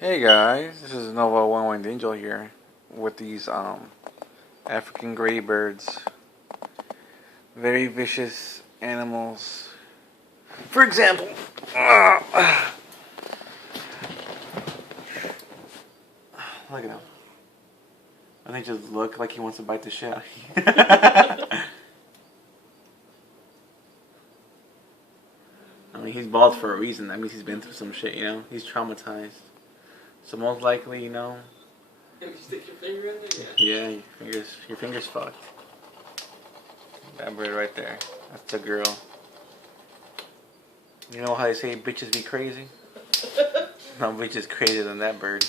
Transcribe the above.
Hey guys, this is Nova One Winged Angel here with these African gray birds. Very vicious animals. For example, look at him. I think just look like he wants to bite the shit out of you. I mean, he's bald for a reason. That means he's been through some shit, you know? He's traumatized. So most likely, you know. You stick your finger in there? Yeah, your finger's fucked. That bird right there. That's a girl. You know how they say bitches be crazy? No bitch is crazier than that bird.